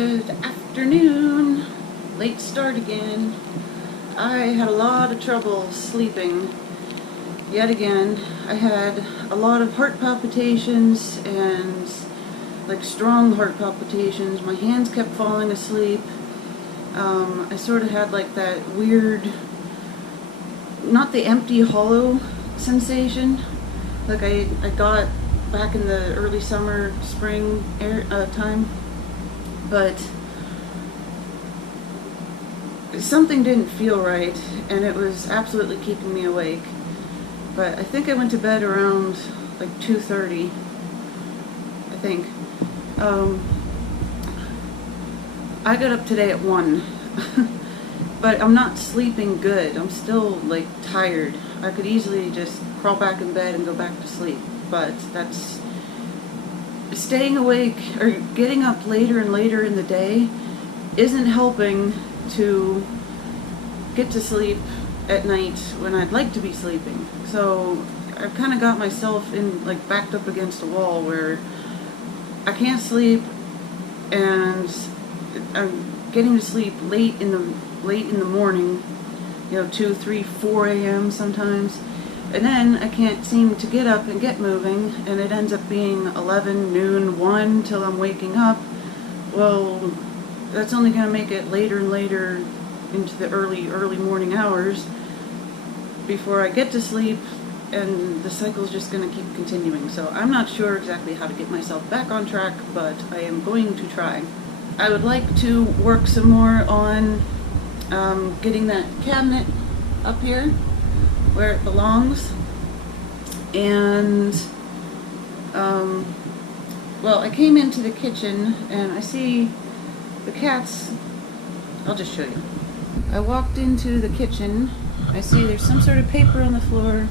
Good afternoon. Late start again. I had a lot of trouble sleeping yet again. I had a lot of heart palpitations and like strong heart palpitations. My hands kept falling asleep. I sort of had like that weird, not the empty hollow sensation like I got back in the early summer, spring time. But something didn't feel right, and it was absolutely keeping me awake. But I think I went to bed around like 2:30, I think. I got up today at 1, but I'm not sleeping good. I'm still like tired. I could easily just crawl back in bed and go back to sleep, but that's staying awake or getting up later and later in the day isn't helping to get to sleep at night when I'd like to be sleeping. So I've kind of got myself in like backed up against a wall where I can't sleep, and I'm getting to sleep late in the morning, 2, 3, 4 a.m. sometimes. And then I can't seem to get up and get moving, and it ends up being 11, noon, 1 till I'm waking up. Well, that's only going to make it later and later into the early morning hours before I get to sleep, and the cycle's just going to keep continuing. So I'm not sure exactly how to get myself back on track, but I am going to try. I would like to work some more on getting that cabinet up here where it belongs, and well, I came into the kitchen and I see the cats. I'll just show you. I walked into the kitchen. I see there's some sort of paper on the floor,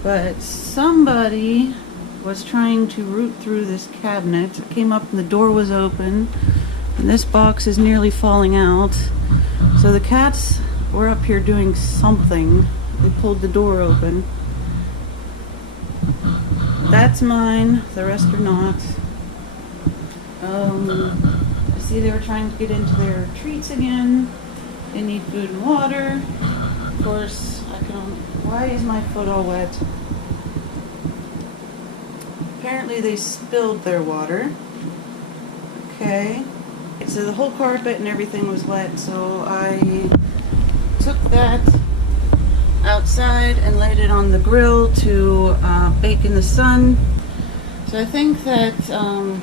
but somebody was trying to root through this cabinet. I came up and the door was open, and this box is nearly falling out. So the cats were up here doing something. They pulled the door open. That's mine. The rest are not. I see they were trying to get into their treats again. They need food and water. Of course, why is my foot all wet? Apparently they spilled their water. Okay. So the whole carpet and everything was wet, so I took that outside and laid it on the grill to bake in the sun. So I think that I'll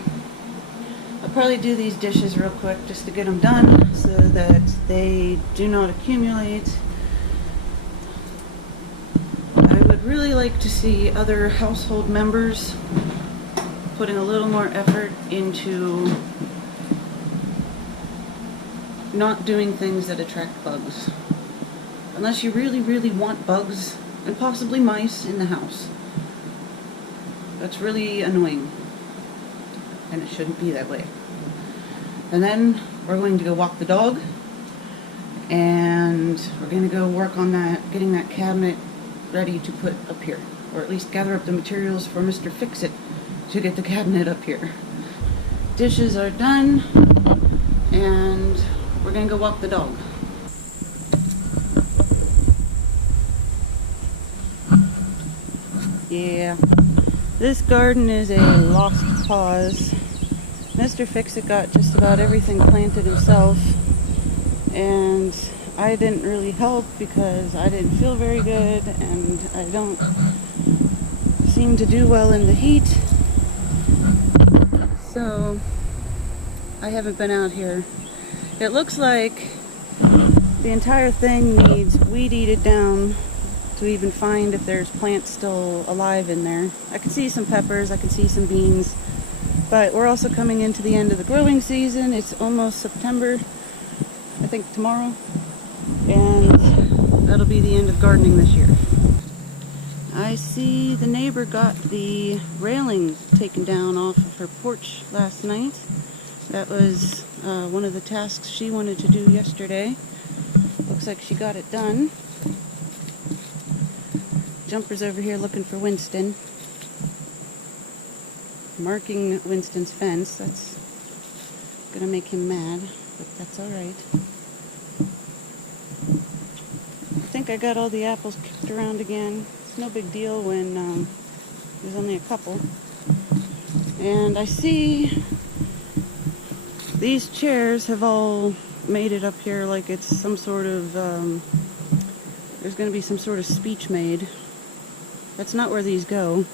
probably do these dishes real quick just to get them done so that they do not accumulate. I would really like to see other household members putting a little more effort into not doing things that attract bugs. Unless you really, really want bugs and possibly mice in the house. That's really annoying. And it shouldn't be that way. And then we're going to go walk the dog. And we're going to go work on getting that cabinet ready to put up here. Or at least gather up the materials for Mr. Fix-It to get the cabinet up here. Dishes are done. And we're going to go walk the dog. Yeah, this garden is a lost cause. Mr. Fix-It got just about everything planted himself, and I didn't really help because I didn't feel very good, and I don't seem to do well in the heat. So I haven't been out here. It looks like the entire thing needs weed-eated down to even find if there's plants still alive in there. I can see some peppers, I can see some beans, but we're also coming into the end of the growing season. It's almost September, I think tomorrow, and that'll be the end of gardening this year. I see the neighbor got the railing taken down off of her porch last night. That was one of the tasks she wanted to do yesterday. Looks like she got it done. Jumper's over here looking for Winston. marking Winston's fence. That's Gonna make him mad, but that's alright. I think I got all the apples kicked around again. It's no big deal when there's only a couple. And I see these chairs have all made it up here like it's some sort of, there's going to be some sort of speech made. That's not where these go.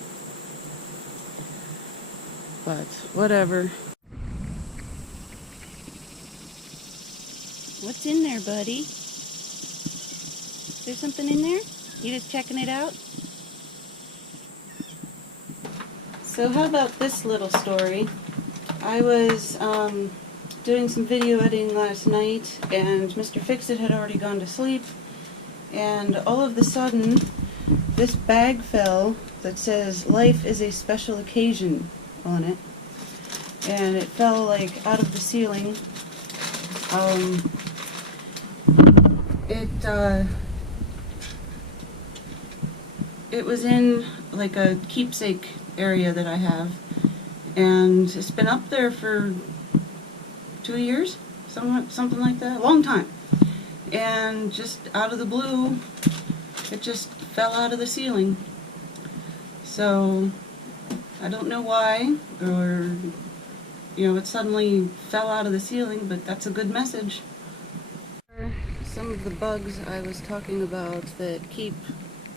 But whatever. What's in there, buddy? Is there something in there? You just checking it out? So how about this little story? I was doing some video editing last night, and Mr. Fix-It had already gone to sleep, and all of a sudden this bag fell that says "Life is a Special Occasion" on it, and it fell like out of the ceiling. It was in like a keepsake area that I have, and it's been up there for 2 years, something like that, a long time. And just out of the blue, it just fell out of the ceiling. So I don't know why, or it suddenly fell out of the ceiling, but that's a good message. Some of the bugs I was talking about that keep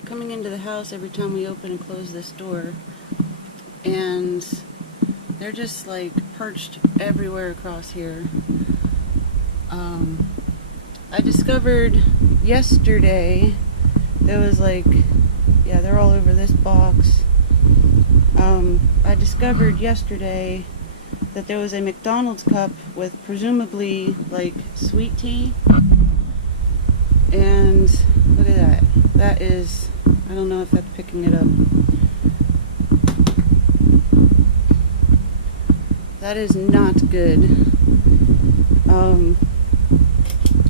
coming into the house every time we open and close this door, and they're just like perched everywhere across here. I discovered yesterday there was like, yeah, they're all over this box. I discovered yesterday that there was a McDonald's cup with presumably like sweet tea, and look at that. That is, I don't know if that's picking it up. That is not good.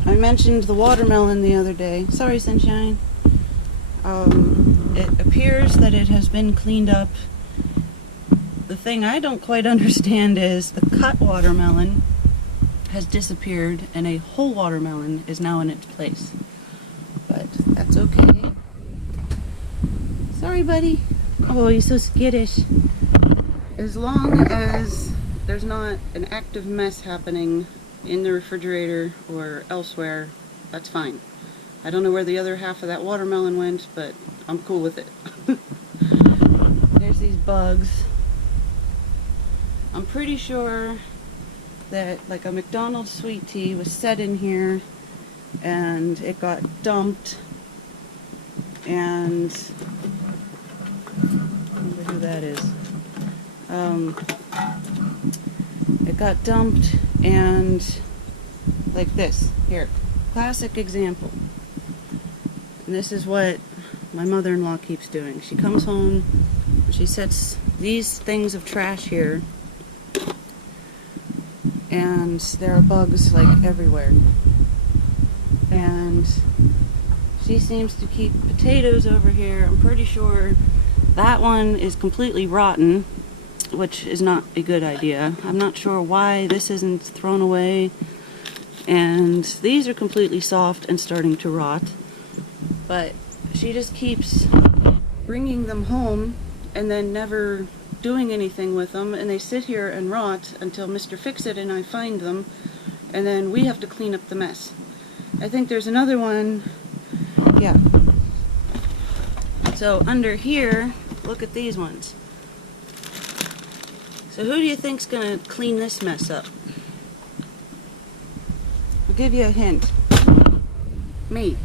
I mentioned the watermelon the other day. Sorry, Sunshine. It appears that it has been cleaned up. The thing I don't quite understand is the cut watermelon has disappeared and a whole watermelon is now in its place. But that's okay. Sorry, buddy. Oh, he's so skittish. As long as there's not an active mess happening in the refrigerator or elsewhere, that's fine. I don't know where the other half of that watermelon went, but I'm cool with it. There's these bugs. I'm pretty sure that like a McDonald's sweet tea was set in here and it got dumped, and I wonder who that is. It got dumped, and like this here, classic example. And this is what my mother-in-law keeps doing. She comes home, she sets these things of trash here, and there are bugs like everywhere. And she seems to keep potatoes over here. I'm pretty sure that one is completely rotten, which is not a good idea. I'm not sure why this isn't thrown away. And these are completely soft and starting to rot. But she just keeps bringing them home and then never doing anything with them, and they sit here and rot until Mr. Fix-It and I find them, and then we have to clean up the mess. I think there's another one, yeah. So under here, look at these ones. So who do you think's gonna clean this mess up? I'll give you a hint. Me.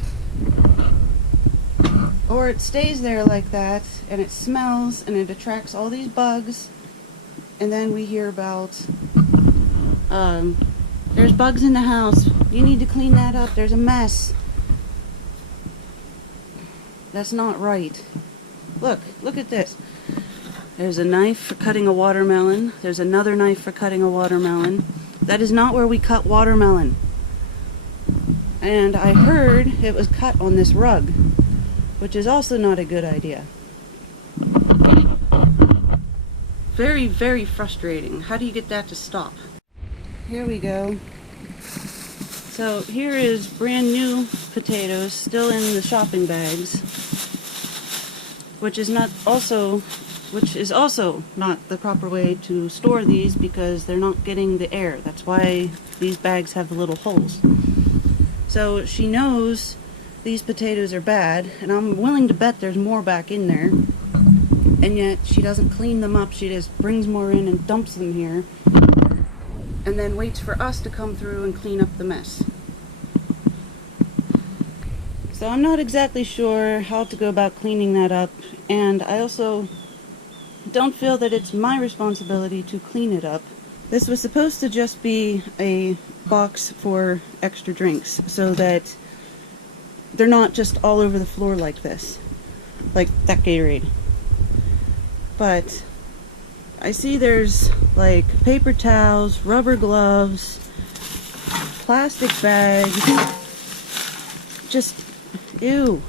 Or it stays there like that, and it smells, and it attracts all these bugs, and then we hear about, there's bugs in the house, you need to clean that up, there's a mess. That's not right. Look at this. There's a knife for cutting a watermelon, there's another knife for cutting a watermelon. That is not where we cut watermelon. And I heard it was cut on this rug, which is also not a good idea. Very, very frustrating. How do you get that to stop? Here we go. So here is brand new potatoes still in the shopping bags, which is also not the proper way to store these because they're not getting the air. That's why these bags have the little holes. So she knows these potatoes are bad, and I'm willing to bet there's more back in there, and yet she doesn't clean them up. She just brings more in and dumps them here, and then waits for us to come through and clean up the mess. So I'm not exactly sure how to go about cleaning that up, and I also don't feel that it's my responsibility to clean it up. This was supposed to just be a box for extra drinks so that they're not just all over the floor like this, like that Gatorade. But I see there's like paper towels, rubber gloves, plastic bags, just ew.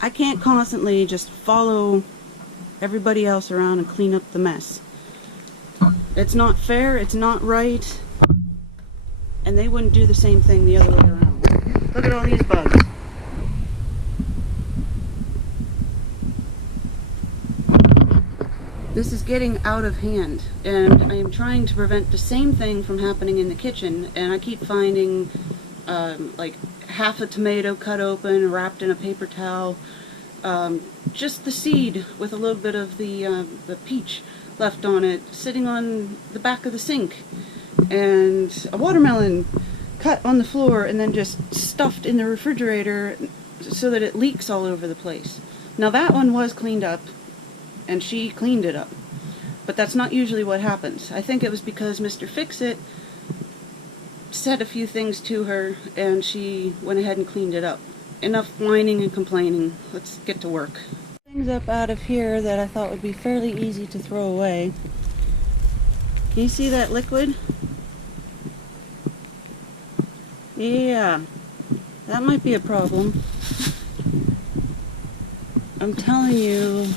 I can't constantly just follow everybody else around and clean up the mess. It's not fair, it's not right, and they wouldn't do the same thing the other way around. Look at all these bugs. This is getting out of hand, and I am trying to prevent the same thing from happening in the kitchen, and I keep finding like half a tomato cut open, wrapped in a paper towel, just the seed with a little bit of the peach left on it, sitting on the back of the sink, and a watermelon cut on the floor and then just stuffed in the refrigerator so that it leaks all over the place. Now that one was cleaned up, and she cleaned it up, but that's not usually what happens. I think it was because Mr. Fix-It said a few things to her and she went ahead and cleaned it up. Enough whining and complaining. Let's get to work. Things up out of here that I thought would be fairly easy to throw away. Can you see that liquid? Yeah, that might be a problem. I'm telling you,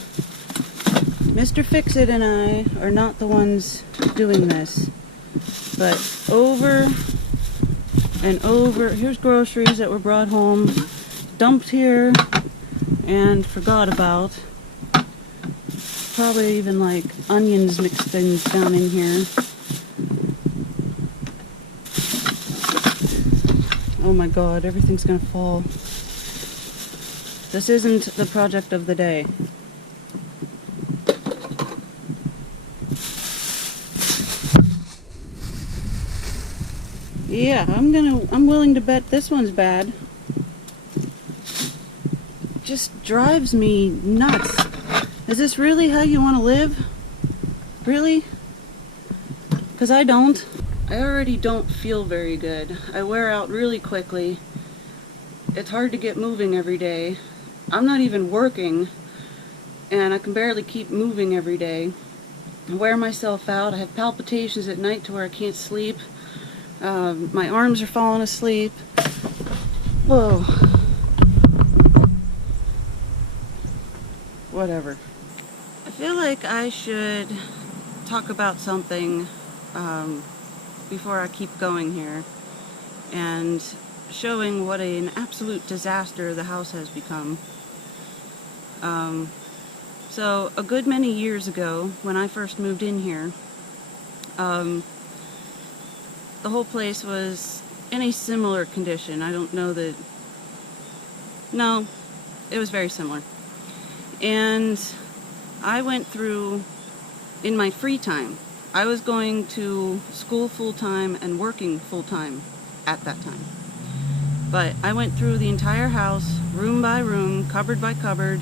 Mr. Fix-It and I are not the ones doing this. But over and over, here's groceries that were brought home, dumped here, and forgot about. Probably even like onions mixed in down in here. Oh my god, everything's gonna fall. This isn't the project of the day. Yeah, I'm willing to bet this one's bad. Just drives me nuts. Is this really how you want to live? Really? Because I don't. I already don't feel very good. I wear out really quickly. It's hard to get moving every day. I'm not even working, and I can barely keep moving every day. I wear myself out. I have palpitations at night to where I can't sleep. My arms are falling asleep. Whoa. Whatever. I feel like I should talk about something before I keep going here, and showing what an absolute disaster the house has become. So a good many years ago, when I first moved in here, the whole place was in a similar condition. I don't know that... No, it was very similar. And I went through, in my free time, I was going to school full-time and working full-time at that time. But I went through the entire house, room by room, cupboard by cupboard,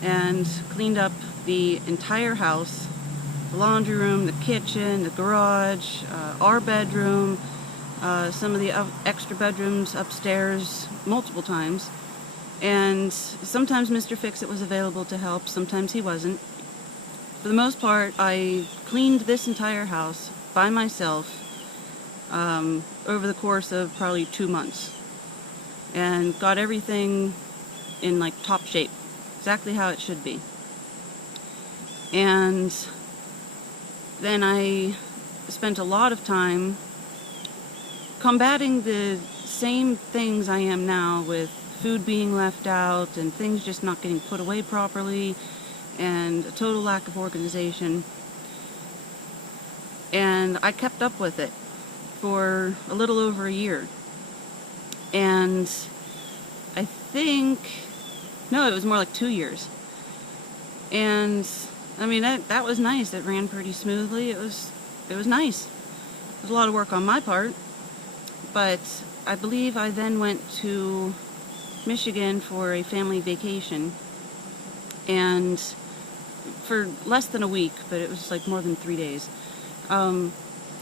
and cleaned up the entire house. The laundry room, the kitchen, the garage, our bedroom, some of the extra bedrooms upstairs multiple times. And sometimes Mr. Fix-It was available to help, sometimes he wasn't. For the most part, I cleaned this entire house by myself over the course of probably 2 months. And got everything in like top shape, exactly how it should be. And then I spent a lot of time combating the same things I am now, with food being left out and things just not getting put away properly and a total lack of organization. And I kept up with it for a little over a year. And I think, no, it was more like 2 years. And I mean, that was nice. It ran pretty smoothly. It was nice. It was a lot of work on my part, but I believe I then went to Michigan for a family vacation, and for less than a week, but it was like more than 3 days. And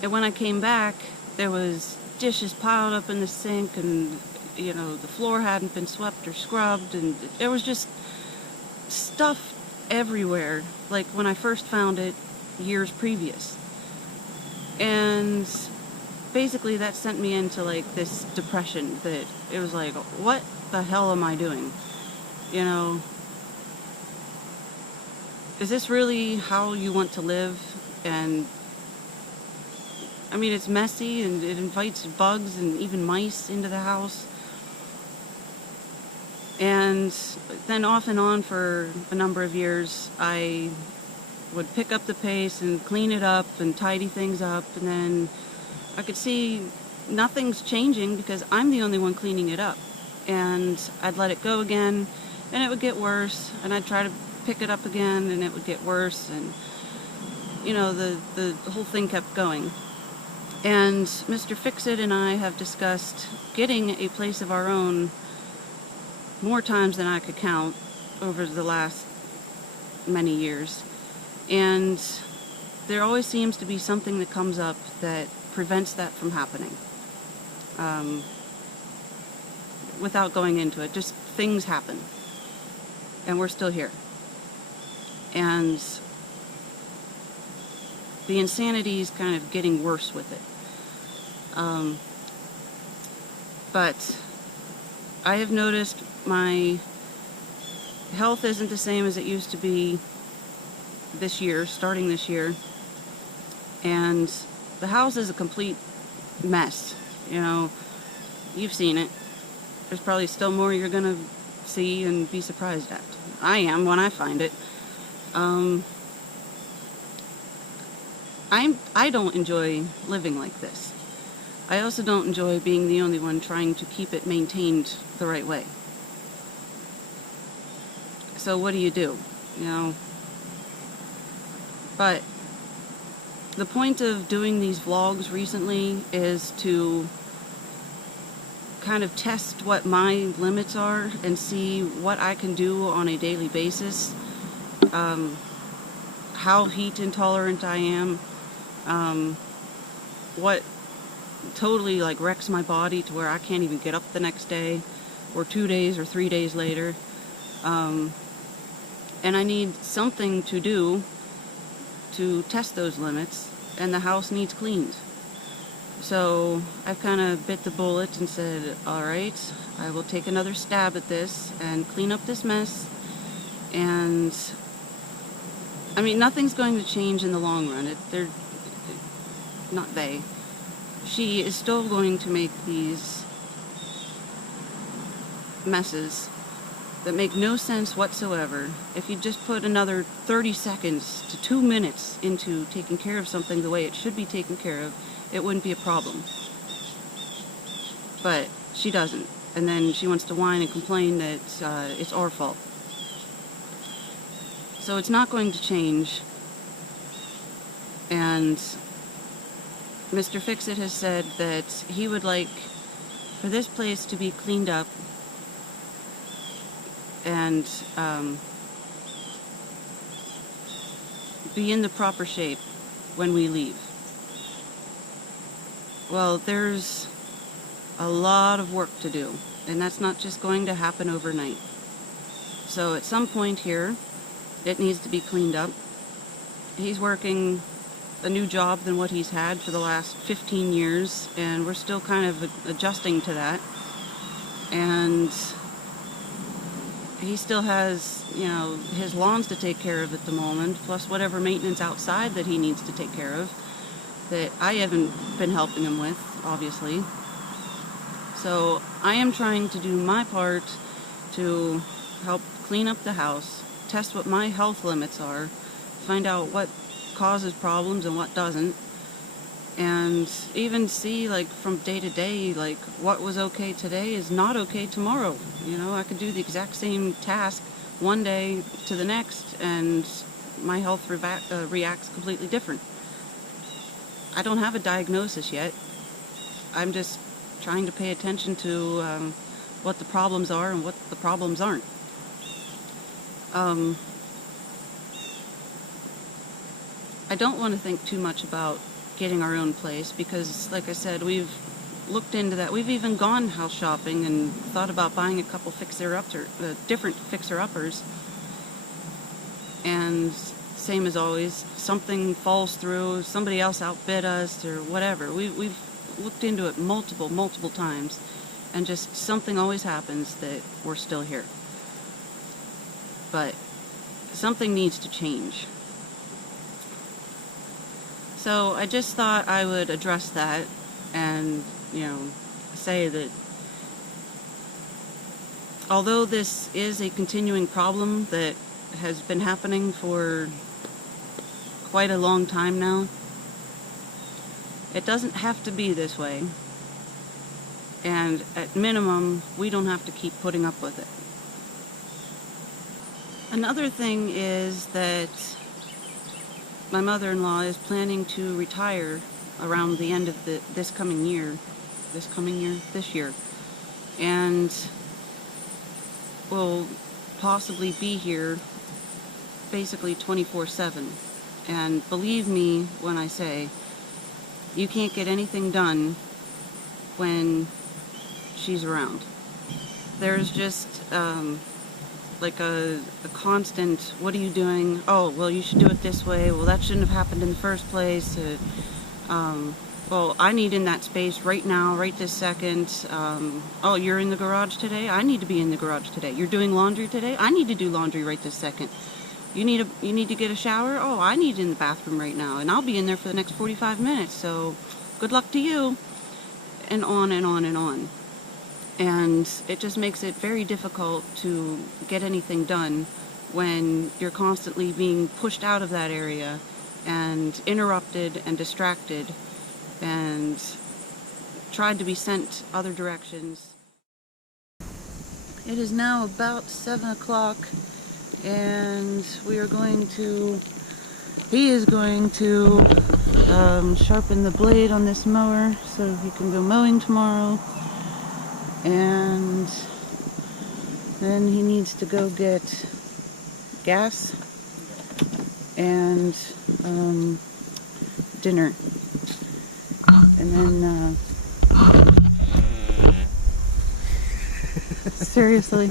when I came back, there was dishes piled up in the sink, and you know, the floor hadn't been swept or scrubbed, and there was just stuff everywhere, like when I first found it years previous. And basically that sent me into like this depression, that it was like, what the hell am I doing? You know, is this really how you want to live? And I mean, it's messy, and it invites bugs and even mice into the house. And then off and on for a number of years, I would pick up the pace and clean it up and tidy things up, and then I could see nothing's changing because I'm the only one cleaning it up. And I'd let it go again, and it would get worse, and I'd try to pick it up again, and it would get worse, and you know, the whole thing kept going. And Mr. Fix-It and I have discussed getting a place of our own more times than I could count over the last many years. And there always seems to be something that comes up that prevents that from happening. Without going into it, just things happen. And we're still here. And the insanity is kind of getting worse with it. But I have noticed my health isn't the same as it used to be this year, starting this year. And the house is a complete mess. You know, you've seen it. There's probably still more you're gonna see and be surprised at. I am when I find it. I don't enjoy living like this. I also don't enjoy being the only one trying to keep it maintained the right way. So what do? You know? But the point of doing these vlogs recently is to kind of test what my limits are and see what I can do on a daily basis, how heat intolerant I am, what totally like wrecks my body to where I can't even get up the next day, or 2 days or 3 days later. And I need something to do to test those limits, and the house needs cleaned. So I've kind of bit the bullet and said, alright, I will take another stab at this and clean up this mess. And I mean, nothing's going to change in the long run. She is still going to make these messes that make no sense whatsoever. If you just put another 30 seconds to 2 minutes into taking care of something the way it should be taken care of, it wouldn't be a problem. But she doesn't. And then she wants to whine and complain that it's our fault. So it's not going to change. And Mr. Fix-It has said that he would like for this place to be cleaned up and be in the proper shape when we leave. Well, there's a lot of work to do, and that's not just going to happen overnight. So at some point here, it needs to be cleaned up. He's working a new job than what he's had for the last 15 years, and we're still kind of adjusting to that. And he still has, his lawns to take care of at the moment, plus whatever maintenance outside that he needs to take care of that I haven't been helping him with, obviously. So I am trying to do my part to help clean up the house, test what my health limits are, find out what causes problems and what doesn't, and even see, like, from day to day, like, what was okay today is not okay tomorrow. I could do the exact same task one day to the next, and my health reacts completely different. I don't have a diagnosis yet. I'm just trying to pay attention to what the problems are and what the problems aren't. I don't want to think too much about getting our own place because, like I said, we've looked into that. We've even gone house shopping and thought about buying a couple different fixer-uppers. And same as always, something falls through, somebody else outbid us or whatever. We've looked into it multiple times, and just something always happens that we're still here. But something needs to change. So I just thought I would address that and, say that although this is a continuing problem that has been happening for quite a long time now, it doesn't have to be this way. And at minimum, we don't have to keep putting up with it. Another thing is that my mother-in-law is planning to retire around the end of this year, and will possibly be here basically 24/7. And believe me when I say, you can't get anything done when she's around. There's just like a constant, what are you doing? Oh, well, you should do it this way. Well, that shouldn't have happened in the first place. Well, I need in that space right now, right this second. Oh, you're in the garage today? I need to be in the garage today. You're doing laundry today? I need to do laundry right this second. You need to get a shower? Oh, I need in the bathroom right now, and I'll be in there for the next 45 minutes, so good luck to you. And on and on and on. And it just makes it very difficult to get anything done when you're constantly being pushed out of that area and interrupted and distracted and tried to be sent other directions. It is now about 7 o'clock, and he is going to sharpen the blade on this mower so he can go mowing tomorrow. And then he needs to go get gas and dinner. And then seriously.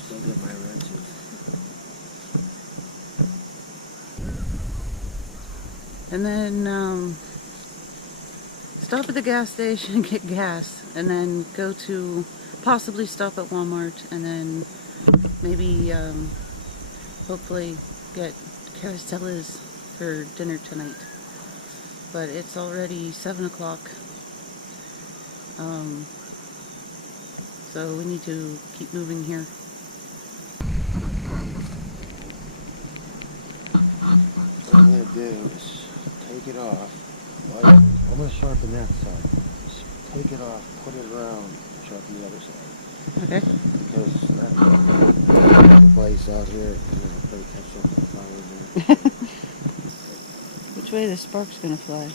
Still get my wrenches. And then stop at the gas station and get gas, and then possibly stop at Walmart, and then maybe hopefully get Carastella's for dinner tonight. But it's already 7 o'clock, so we need to keep moving here. What I'm going to do is take it off. I'm going to sharpen that side. Just take it off, put it around, sharpen the other side. Okay. Because that device out here, pretty catch up on fire there. Which way the spark's gonna fly?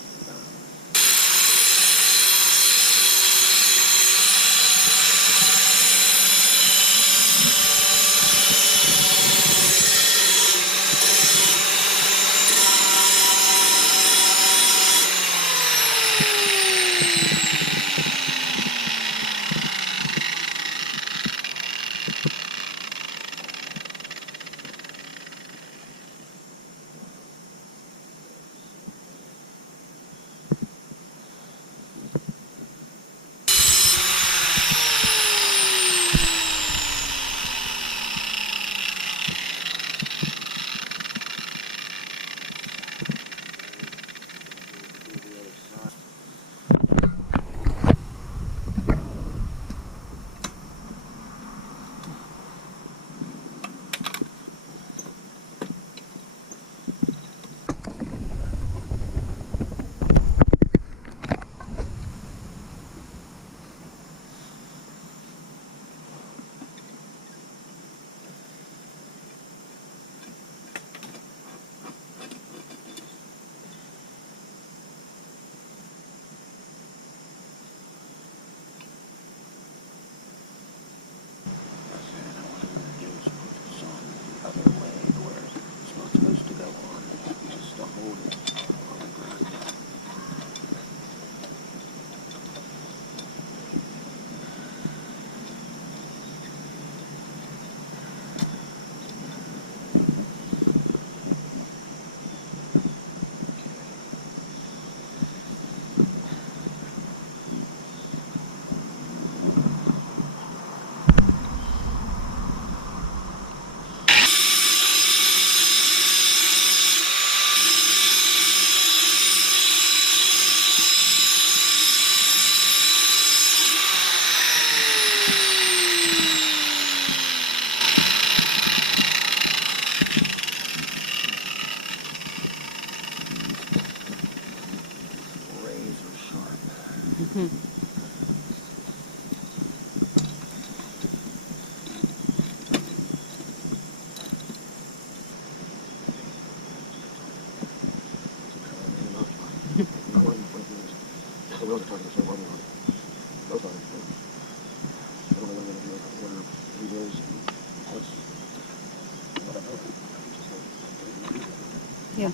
Yeah.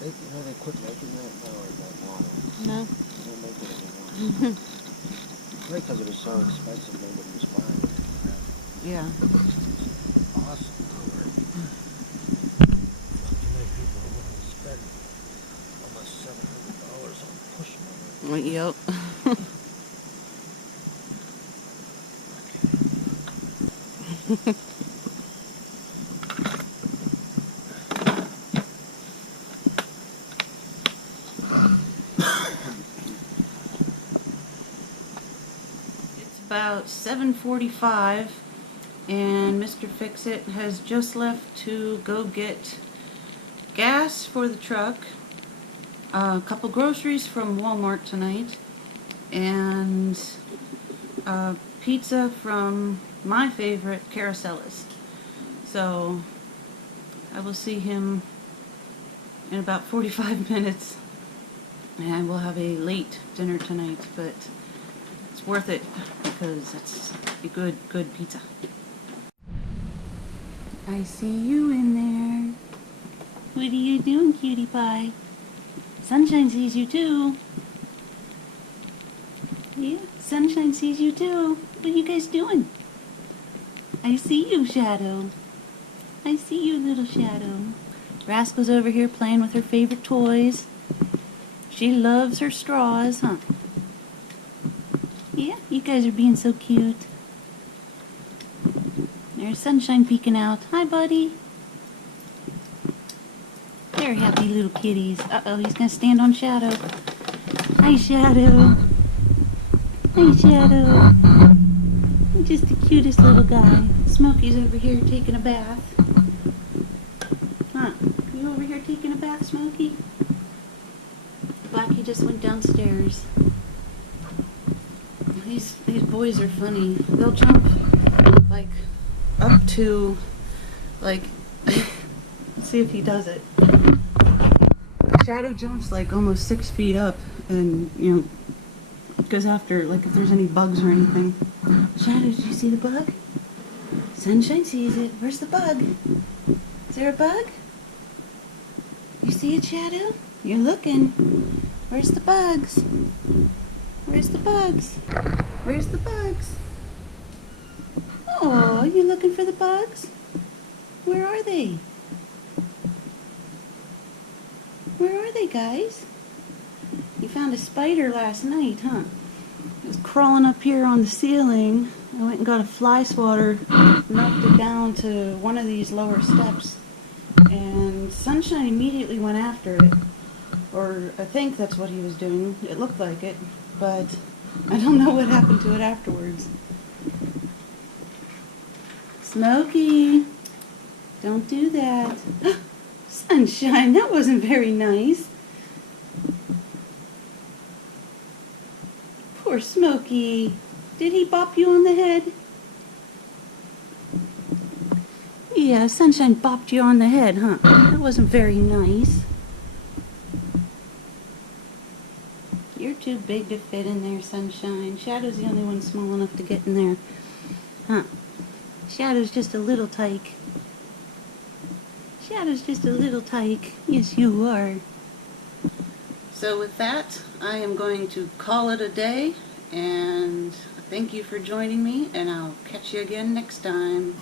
They quit making that now, or that model. No. They don't make it anymore. Right, because it was so expensive, nobody was buying it. Yeah. Awesome color. Too many people are willing to spend almost $700 on push motor. Yep. It's about 7:45 and Mr. Fix-It has just left to go get gas for the truck, a couple groceries from Walmart tonight, and pizza from my favorite, Caracella's. So I will see him in about 45 minutes and we'll have a late dinner tonight, but it's worth it because it's a good pizza. I see you in there. What are you doing, cutie pie? Sunshine sees you too. Yeah, Sunshine sees you too. What are you guys doing? I see you, Shadow. I see you, little Shadow. Rascal's over here playing with her favorite toys. She loves her straws, huh? Yeah, you guys are being so cute. There's Sunshine peeking out. Hi, buddy. They're happy little kitties. Uh-oh, he's gonna stand on Shadow. Hi, Shadow. Hi, Shadow. You're just the cutest little guy. Smokey's over here taking a bath. Huh? You over here taking a bath, Smokey? Blackie just went downstairs. These boys are funny. They'll jump like up to like let's see if he does it. Shadow jumps like almost 6 feet up and goes after like if there's any bugs or anything. Shadow, did you see the bug? Sunshine sees it. Where's the bug? Is there a bug? You see it, Shadow? You're looking. Where's the bugs? Where's the bugs? Where's the bugs? Oh, you looking for the bugs? Where are they? Where are they, guys? You found a spider last night, huh? It was crawling up here on the ceiling. I went and got a fly swatter, knocked it down to one of these lower steps, and Sunshine immediately went after it. Or I think that's what he was doing. It looked like it, but I don't know what happened to it afterwards. Smokey, don't do that. Sunshine, that wasn't very nice. Poor Smokey. Did he bop you on the head? Yeah, Sunshine bopped you on the head, huh? That wasn't very nice. You're too big to fit in there, Sunshine. Shadow's the only one small enough to get in there. Huh? Shadow's just a little tyke. Shadow's just a little tyke. Yes, you are. So with that, I am going to call it a day, and thank you for joining me, and I'll catch you again next time.